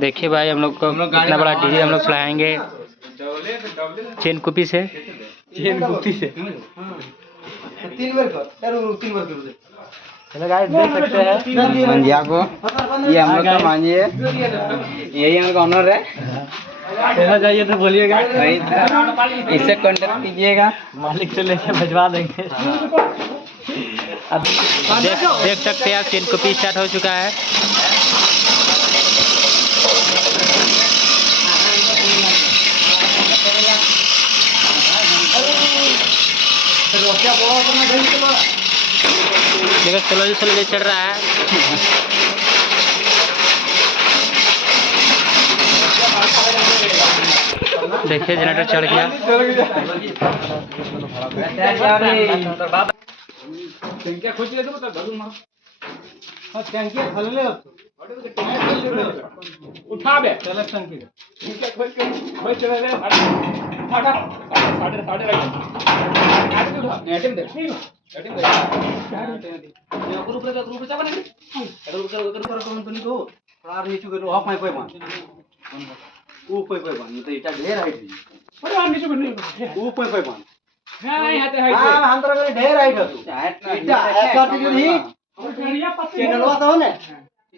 देखिए भाई हम लोग को इतना बड़ा डीजे हम लोग चलाएंगे चेन कुपी से। तीन बार कर चलो गाइस देख सकते हैं मंजिया को, ये हम लोग का मांझिए, यही हम लोग का ऑनर है। कहना चाहिए तो बोलिएगा, इससे कांटेक्ट कीजिएगा, मालिक से लेके भिजवा देंगे। अब देख सकते हैं आप चेन कुपी स्टार्ट हो चुका है। देखो स्लोली स्लोली चल रहा है। देखिए जनरेटर चढ़ गया। उठावे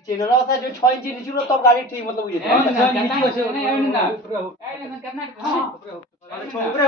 चैनलवा था जो 6 इंच नीचे तब गाड़ी ठीक मतलब ये ऊपर